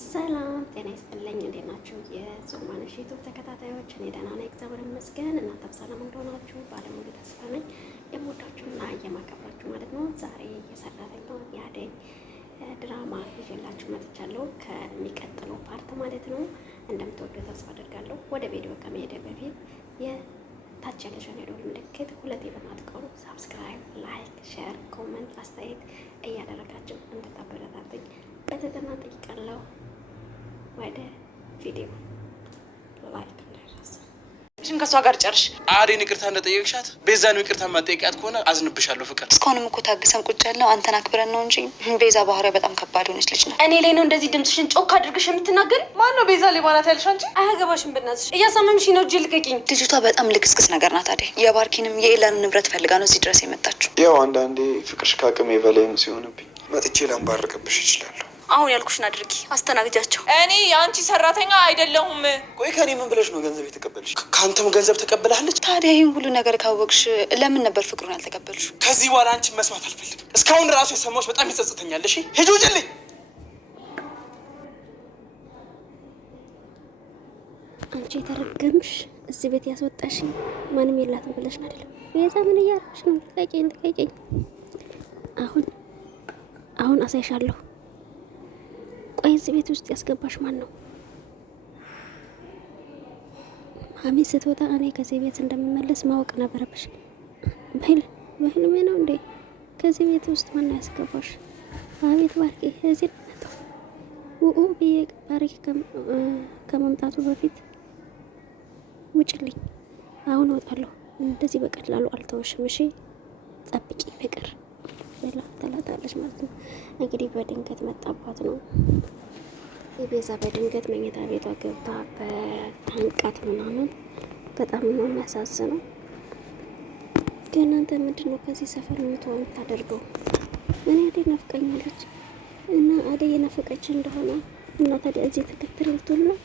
ሰላም ጤና ይስጥልኝ። እንዴት ናችሁ? የዞማነሽ ዩቲዩብ ተከታታዮች፣ እኔ ደህና ነኝ እግዚአብሔር ይመስገን። እናንተም ሰላም እንደሆናችሁ ባለሙሉ ተስፋ ነኝ። የምወዳችሁና የማከብራችሁ ማለት ነው። ዛሬ የሰራተኛው የአደይ ድራማ ይዤላችሁ መጥቻለሁ። ከሚቀጥለው ፓርት ማለት ነው። እንደምትወዱ ተስፋ አደርጋለሁ። ወደ ቪዲዮ ከመሄድ በፊት የታች ያለሽውን የደወል ምልክት ሁለቴ በማጥቆር ሳብስክራይብ፣ ላይክ፣ ሼር፣ ኮመንት አስተያየት እያደረጋችሁ እንድታበረታቱኝ በትህትና ጠይቃለሁ። ወደ ቪዲዮ ላይክ እንደረሳ ከሷ ጋር ጨርሽ። አዴን ይቅርታ እንደጠየቅሻት ቤዛን ይቅርታ ማጠየቂያት ከሆነ አዝንብሻለሁ። ፍቅር እስካሁንም እኮ ታግሰን ቁጭ ያልነው አንተን አክብረን ነው እንጂ ቤዛ ባህሪያ በጣም ከባድ ሆነች ልጅ ነው። እኔ ላይ ነው እንደዚህ ድምፅሽን ጮክ አድርገሽ የምትናገሪ? ማን ነው ቤዛ ሌባ ናት ያልሽ አንቺ? አያገባሽም። በእናትሽ እያሳመምሽ ነው። እጅ ልቀቂኝ። ልጅቷ በጣም ልክስክስ ነገር ናት። አዴ የባርኪንም የኤላን ንብረት ፈልጋ ነው እዚህ ድረስ የመጣችው። ያው አንዳንዴ ፍቅርሽ ከአቅሜ በላይም ሲሆንብኝ መጥቼ ላንባርቅብሽ ይችላለሁ። አሁን ያልኩሽን አድርጊ፣ አስተናግጃቸው። እኔ የአንቺ ሰራተኛ አይደለሁም። ቆይ ከኔ ምን ብለሽ ነው ገንዘብ የተቀበልሽ? ከአንተም ገንዘብ ተቀብላለች? ታዲያ ይህን ሁሉ ነገር ካወቅሽ ለምን ነበር ፍቅሩን ያልተቀበልሽ? ከዚህ በኋላ አንቺን መስማት አልፈልግም። እስካሁን ራሱ የሰማሁሽ በጣም ይጸጽተኛል። እሺ ሂጂ፣ ውጭልኝ። አንቺ የተረገምሽ እዚህ ቤት ያስወጣሽ ማንም የላትም ብለሽ ነው አይደለም? ቤዛ ምን እያደረግሽ ነው? ልቀቂኝ። አሁን አሳይሻለሁ። ቆይ እዚህ ቤት ውስጥ ያስገባሽ ማን ነው? ማሚ ስትወጣ እኔ ከዚህ ቤት እንደምመለስ ማወቅ ነበረብሽ። በህልሜ ነው እንዴ? ከዚህ ቤት ውስጥ ማን ነው ያስገባሽ? አቤት ባርኪ፣ እዚህ ነው ውኡ ብዬ ባርኪ ከመምጣቱ በፊት ውጭልኝ። አሁን እወጣለሁ። እንደዚህ በቀላሉ አልተወሽም። እሺ ጠብቂ ፍቅር ብላ ትላታለች ማለት ነው። እንግዲህ በድንገት መጣባት ነው። የቤዛ በድንገት መኝታ ቤቷ ገብታ በታንቃት ምናምን በጣም ነው የሚያሳዝነው። ግን አንተ ምንድን ነው ከዚህ ሰፈር የምታደርገው? እኔ አደይ ናፍቀኛለች እና አደይ የናፈቀች እንደሆነ እና ታዲያ እዚህ ተከትል ልትውል ነው።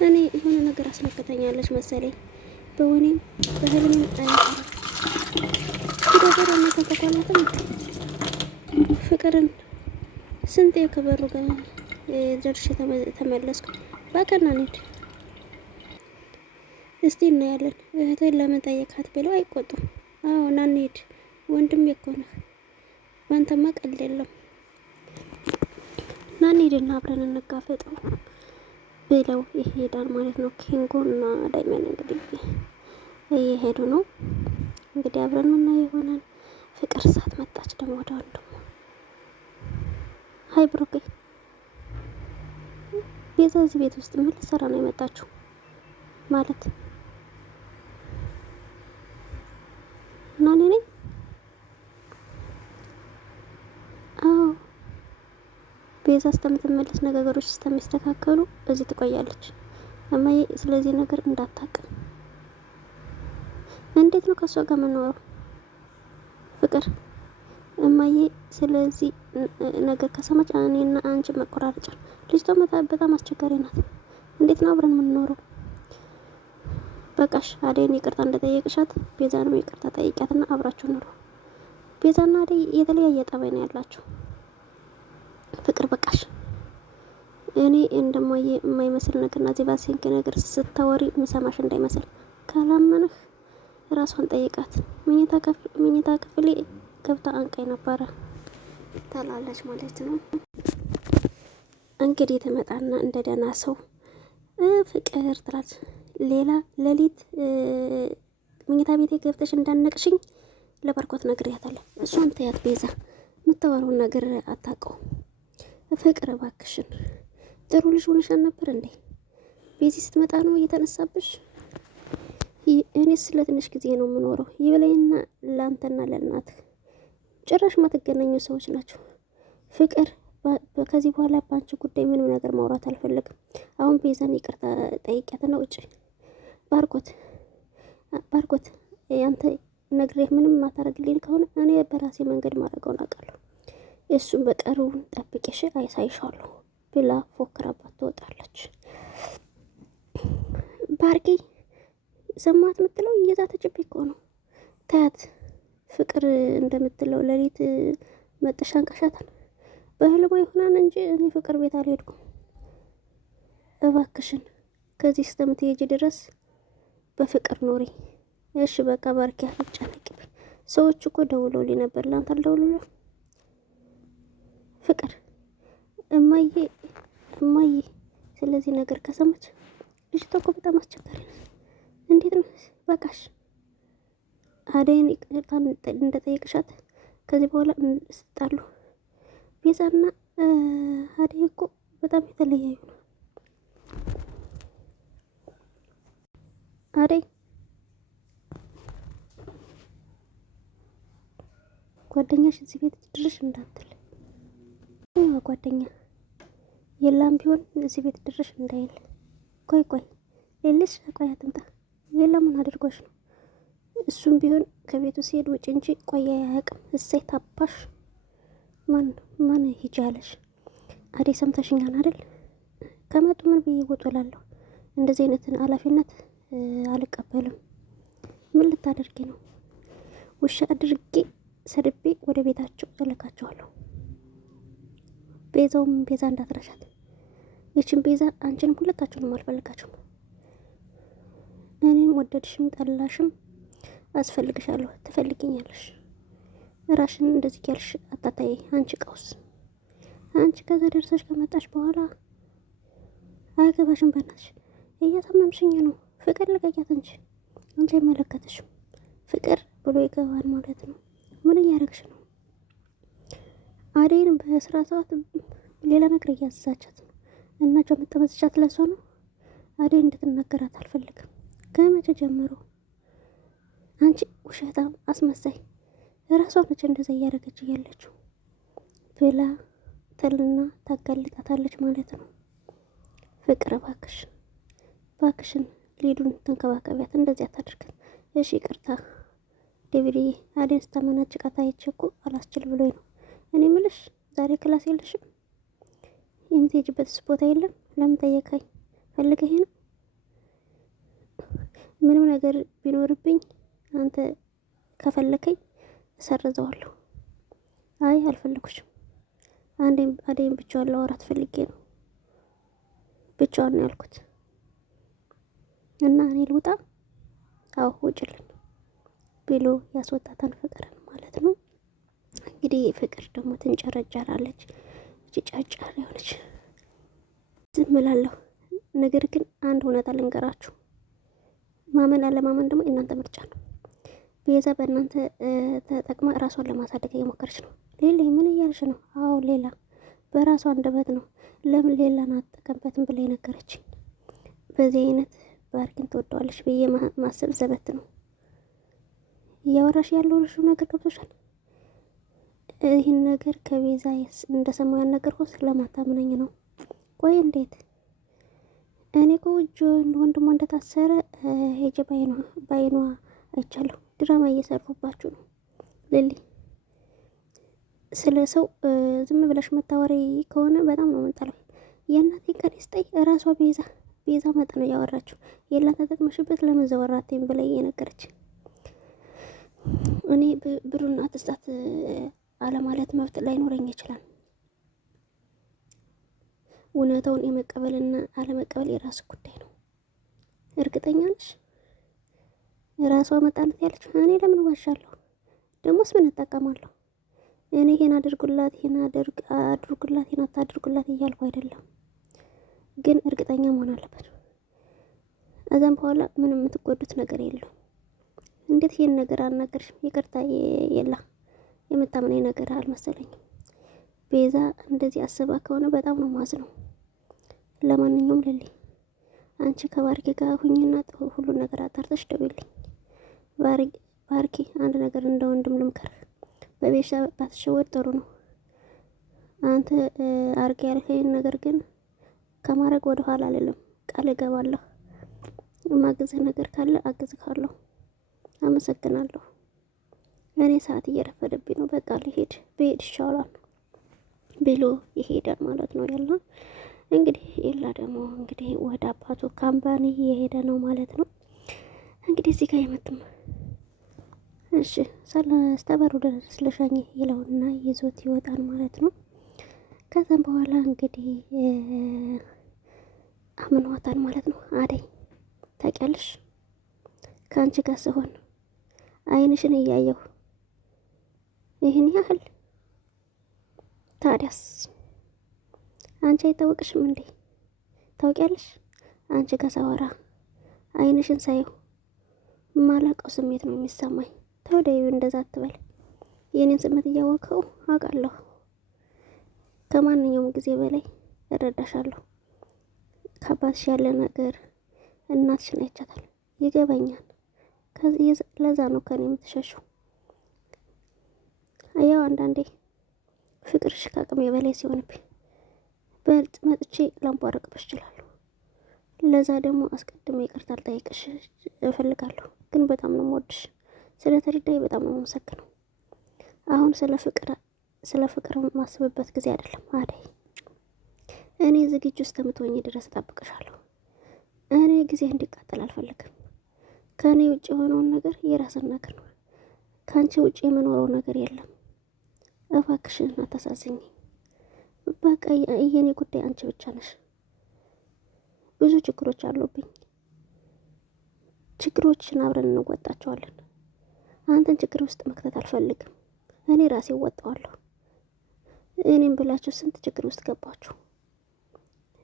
እኔ የሆነ ነገር አስነክተኛለች መሰለኝ። በወኔም በህልሜም አይቀርም ሲደበረ ተተኳላትም ፍቅርን ስንት የከበሩ ጋር ደርሼ ተመለስኩ። ባከና እንሂድ እስቲ እናያለን። እህቴን ለምን ጠየካት ብለው አይቆጡም። አዎ ና እንሂድ፣ ወንድም እኮ ነህ፣ ባንተማ ቀልድ የለም። ና እንሂድና አብረን እንጋፈጠው ብለው ይሄዳል ማለት ነው። ኪንጎና ዳይመን እንግዲህ እየሄዱ ነው። እንግዲህ አብረን ምናየው ይሆናል። ፍቅር ሳት መጣች ደግሞ ወደ ወንድሙ። ሀይ ብሩኬ፣ ቤዛ እዚህ ቤት ውስጥ ምን ልትሰራ ነው የመጣችው? ማለት እና እኔ ነኝ? አዎ ቤዛ እስከምትመለስ ነገሮች እስከሚስተካከሉ እዚህ ትቆያለች። እማዬ ስለዚህ ነገር እንዳታውቅ። እንዴት ነው ከሷ ጋር የምኖረው? ፍቅር እማዬ ስለዚህ ነገር ከሰማች እኔና አንቺ መቆራረጫ። ልጅቷ በጣም አስቸጋሪ ናት። እንዴት ነው አብረን የምንኖረው? በቃሽ፣ አደይን ይቅርታ እንደጠየቅሻት ቤዛንም ይቅርታ ጠይቂያትና አብራችሁ ኑሩ። ቤዛና አደይ የተለያየ ጠባይ ነው ያላቸው። ፍቅር በቃሽ። እኔ እንደማየ የማይመስል ነገርና እዚህ ባሴንክ ነገር ስታወሪ ምሰማሽ እንዳይመስል። ካላመንህ ራሷን ጠይቃት። መኝታ ክፍሌ ገብታ አንቃይ ነበረ ትላለች ማለት ነው። እንግዲህ ትመጣና እንደ ደህና ሰው ፍቅር ትላለች። ሌላ ሌሊት መኝታ ቤቴ ገብተሽ እንዳነቅሽኝ ለባርኮት ነግሬያታለሁ። እሷን ተያት። ቤዛ የምታወራውን ነገር አታውቀውም። ፍቅር እባክሽን ጥሩ ልጅ ሆነሻል ነበር እንዴ? ቤዚ ስትመጣ ነው እየተነሳብሽ? እኔ ስለ ትንሽ ጊዜ ነው የምኖረው። ይብላይና ለአንተና ለእናትህ ጭራሽ ማትገናኙ ሰዎች ናቸው። ፍቅር ከዚህ በኋላ በአንቺ ጉዳይ ምንም ነገር ማውራት አልፈልግም። አሁን ቤዛን ይቅርታ ጠይቂያትና ውጭ። ባርኮት አንተ ነግሬህ ምንም ማታረግልኝ ከሆነ እኔ በራሴ መንገድ ማድረገውን አውቃለሁ። እሱም በቀሩን ጠብቄሽ አይሳይሻለሁ ብላ ፎክራባት ትወጣለች። ባርኪ ሰማት የምትለው እየዛተችብኝ እኮ ነው። ታያት ፍቅር እንደምትለው ሌሊት መጠሻ አንቀሻታል። በህልሟ ይሆናል እንጂ እኔ ፍቅር ቤት አልሄድኩም። እባክሽን ከዚህ እስከምትሄጂ ድረስ በፍቅር ኖሪ። እሺ በቃ ባርኪ፣ አትጨነቂብኝ። ሰዎች እኮ ደውለውልኝ ነበር፣ ላንተ አልደውሉልም? ፍቅር እማዬ ስለዚህ ነገር ከሰማች ልጅቷ እኮ በጣም አስቸጋሪ ነው። እንዴት ነው? በቃሽ አደይን ይቅርታ እንደጠየቅሻት ከዚህ በኋላ ስጣሉ ቤዛና አደይ እኮ በጣም የተለያዩ ነው። አደይ ጓደኛሽ እዚህ ቤት ድርሽ እንዳትል። ጓደኛ የላም ቢሆን እዚህ ቤት ድርሽ እንዳይል። ቆይ ሌልሽ ቆይ አትምጣ። የላ ምን አድርጎሽ ነው? እሱም ቢሆን ከቤቱ ሲሄድ ውጭ እንጂ ቆያ አያውቅም። እሰይ ታባሽ። ማን ሂጂ አለሽ? አደይ ሰምተሽኛል አይደል? ከመጡ ምን ብዬ ወጦላለሁ? እንደዚህ አይነትን ኃላፊነት አልቀበልም። ምን ልታደርጊ ነው? ውሻ አድርጌ ሰድቤ ወደ ቤታቸው እልካቸዋለሁ። ቤዛውም ቤዛ እንዳትረሻት። ይችን ቤዛ አንቺንም ሁለታችሁንም አልፈልጋችሁም። እኔም ወደድሽም ጠላሽም አስፈልግሻለሁ፣ ትፈልጊኛለሽ። ራሽን እንደዚህ ያልሽ አታታይ። አንቺ ቀውስ፣ አንቺ ከዛ ደርሰሽ ከመጣሽ በኋላ አያገባሽም። በእናትሽ እያሳመምሽኝ ነው። ፍቅር ልቀቂያት እንጂ አንቺ አይመለከትሽም። ፍቅር ብሎ ይገባል ማለት ነው። ምን እያደረግሽ ነው? አደይን በስራ ሰዓት ሌላ ነገር እያዘዛቻት ነው። እናቸው የምትመዝቻት ለሷ ነው። አደይ እንድትናገራት አልፈልግም። ከመቼ ጀምሮ? አንቺ ውሸታም አስመሳይ፣ ራሷ ነች እንደዛ እያደረገች እያለችው ብላ ትልና ታጋልጣታለች ማለት ነው። ፍቅር እባክሽን ሊዱን ተንከባከቢያት፣ እንደዚህ አታድርገን። እሺ ይቅርታ ዴቪድ። አደይን ስታመናጭቃት አይቼ እኮ አላስችል ብሎኝ ነው። እኔ ምልሽ ዛሬ ክላስ የለሽም? የምትሄጂበትስ ቦታ የለም? ለምን ጠየቀኝ? ፈልገህ ነው? ምንም ነገር ቢኖርብኝ አንተ ከፈለከኝ እሰርዘዋለሁ። አይ አልፈለኩሽም። አደይን ብቻዋን ላወራት ፈልጌ ነው። ብቻዋን ነው ያልኩት እና እኔ ልውጣ? አዎ ውጭልን ብሎ ያስወጣታን ፍቅርን ማለት ነው። እንግዲህ ፍቅር ደግሞ ትንጨረጨራለች። ጭጫጫር የሆነች ዝም እላለሁ። ነገር ግን አንድ እውነታ ልንገራችሁ። ማመን አለማመን ደግሞ የእናንተ ምርጫ ነው። ቤዛ በእናንተ ተጠቅማ ራሷን ለማሳደግ እየሞከረች ነው። ሌላ ምን እያልሽ ነው? አዎ ሌላ በራሷ አንደበት ነው። ለምን ሌላን አትጠቀምበትም ብላ የነገረችኝ። በዚህ አይነት ባርኪን ትወደዋለች ብዬ ማሰብ ዘበት ነው። እያወራሽ ያለው ነገር ገብቶሻል? ይህን ነገር ከቤዛ እንደሰማው ያልነገርኩት ስለማታምነኝ ነው። ቆይ እንዴት? እኔ እኮ ወንድሟ እንደታሰረ ሄጄ ባይኗ አይቻለሁ። ድራማ እየሰሩባችሁ ነው ሊሊ። ስለ ሰው ዝም ብለሽ መታወሪ ከሆነ በጣም ነው የምንጠላው። የእናቴ ቀን ስጠይ እራሷ ቤዛ መጠ ነው ያወራችሁ። የላት ተጠቅመሽበት ለምን ዘወራቴን ብላይ የነገረች። እኔ ብሩና ትስጣት አለማለት መብት ላይኖረኝ ይችላል። እውነታውን የመቀበልና አለመቀበል የራስ ጉዳይ ነው። እርግጠኛ ነሽ? ራሷ መጣነት ያለች። እኔ ለምን ዋሻለሁ? ደግሞስ ምን እጠቀማለሁ? እኔ ይሄን አድርጉላት፣ ይሄን አታድርጉላት እያልኩ አይደለም፣ ግን እርግጠኛ መሆን አለበት። እዛም በኋላ ምንም የምትጎዱት ነገር የለም። እንዴት ይሄን ነገር አልናገርሽም? ይቅርታ የላ የምታምነኝ ነገር አልመሰለኝም። ቤዛ እንደዚህ አስባ ከሆነ በጣም ነው ማዝነው። ለማንኛውም ልሊ አንቺ ከባርኪ ጋር ሁኝና ሁሉን ነገር አጣርተሽ ደውልኝ። ባርኪ አንድ ነገር እንደ ወንድም ልምከር፣ በቤሻ ባትሸወድ ጥሩ ነው። አንተ አርጌ ያልከኝ ነገር ግን ከማድረግ ወደ ኋላ አልልም፣ ቃል እገባለሁ። የማግዝህ ነገር ካለ አግዝካለሁ። አመሰግናለሁ። እኔ ሰዓት እየረፈደብኝ ነው፣ በቃ ልሄድ፣ ብሄድ ይሻላል ብሎ ይሄዳል ማለት ነው። ያለ እንግዲህ ኤላ ደግሞ እንግዲህ ወደ አባቱ ካምፓኒ እየሄደ ነው ማለት ነው። እንግዲህ እዚህ ጋር የመጡም እሺ ሰላስተበሩ ድረስ ለሻኝ ይለውና ይዞት ይወጣል ማለት ነው። ከዛም በኋላ እንግዲህ አምኗታል ማለት ነው። አደይ ታውቂያለሽ፣ ከአንቺ ጋር ስሆን አይንሽን እያየሁ ይህን ያህል ታዲያስ አንቺ አይታወቅሽም እንዴ? ታውቂያለሽ፣ አንቺ ጋር ሳወራ አይንሽን ሳየው ማላቀው ስሜት ነው የሚሰማኝ። ተወደዩ እንደዛ አትበል። የኔን ስሜት እያወቀው አውቃለሁ። ከማንኛውም ጊዜ በላይ እረዳሻለሁ። ከአባትሽ ያለ ነገር እናትሽን አይቻታል፣ ይገባኛል። ለዛ ነው ከኔ የምትሸሸው። ያው አንዳንዴ ፍቅርሽ ከአቅሜ በላይ ሲሆንብኝ በልጥ መጥቼ ላንቧረቅብሽ እችላለሁ። ለዛ ደግሞ አስቀድሜ ይቅርታ ልጠይቅሽ እፈልጋለሁ። ግን በጣም ነው የምወድሽ። ስለተረዳይ በጣም ነው የማመሰግነው። አሁን ስለ ፍቅር ማስብበት ጊዜ አይደለም አደይ። እኔ ዝግጁ እስከምትሆኚ ድረስ እጠብቅሻለሁ። እኔ ጊዜ እንዲቃጠል አልፈልግም። ከእኔ ውጭ የሆነውን ነገር የራስን ነገር ነው። ከአንቺ ውጭ የምኖረው ነገር የለም። እባክሽን አታሳዝኝ። በቃ የኔ ጉዳይ አንቺ ብቻ ነሽ። ብዙ ችግሮች አሉብኝ። ችግሮችን አብረን እንወጣቸዋለን። አንተን ችግር ውስጥ መክተት አልፈልግም። እኔ ራሴ እወጣዋለሁ። እኔም ብላችሁ ስንት ችግር ውስጥ ገባችሁ።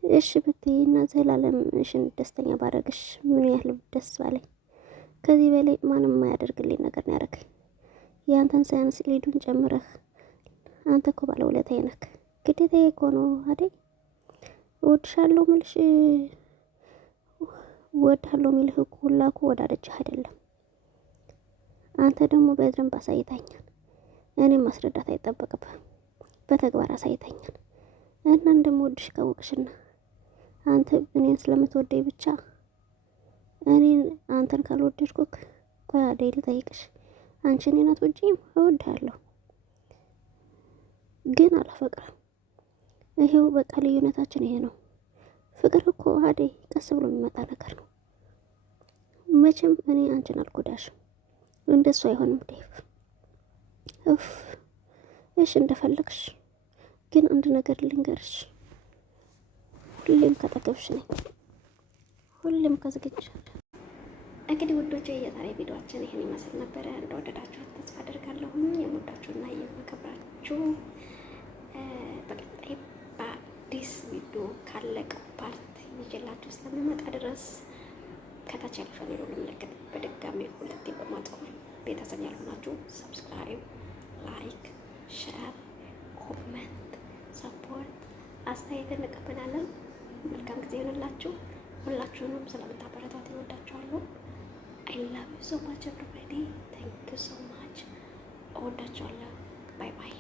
እሺ ብትይና ዘላለምሽን ደስተኛ ባረግሽ ምን ያህል ደስ ባለኝ። ከዚህ በላይ ማንም የማያደርግልኝ ነገር ነው ያደረገኝ። የአንተን ሳያንስ ሊዱን ጨምረህ አንተ እኮ ባለውለታዬ ነህ። ግዴታዬ እኮ ነው አይደል? እወድሻለሁ ምልሽ እወድሃለሁ የሚልህ እኮ ሁላ እኮ ወዳደችህ አይደለም። አንተ ደግሞ በደንብ አሳይታኛል። እኔም ማስረዳት አይጠበቅብህም። በተግባር አሳይታኛል። እና እንደምወድሽ ካወቅሽና አንተ እኔን ስለምትወደኝ ብቻ እኔን አንተን ካልወደድኩክ ቆይ አደይ ልጠይቅሽ። አንቺ እኔን አትወጂኝም? እወድሃለሁ ግን አላፈቅርም። ይሄው በቃ ልዩነታችን ይሄ ነው። ፍቅር እኮ አደይ ቀስ ብሎ የሚመጣ ነገር ነው። መቼም እኔ አንቺን አልጎዳሽም። እንደሱ አይሆንም ዴቭ። እሺ እንደፈለግሽ፣ ግን አንድ ነገር ልንገርሽ። ሁሌም ካጠገብሽ ነኝ። ሁሌም ከዝግጅሻለሁ። እንግዲህ ውዶቼ የዛሬ ቪዲዮአችን ይሄን ይመስል ነበረ። እንደወደዳችሁ ተስፋ አደርጋለሁ። የምወዳችሁና የምከብራችሁ በቀጣይ በአዲስ ቪዲዮ ካለቀው ፓርት ይዤላችሁ እስከምመጣ ድረስ ከታች ያለው ቪዲዮ ምልክት በድጋሚ ሁለቴ በማጥቆር ቤተሰብ ያልሆናችሁ ሰብስክራይብ፣ ላይክ፣ ሼር፣ ኮሜንት፣ ሰፖርት አስተያየት እንቀበላለን። መልካም ጊዜ ይሁንላችሁ። ሁላችሁንም ስለምታበረታቱ እወዳችኋለሁ። I love you so much everybody. Thank you so much. እወዳችኋለሁ። ባይ ባይ።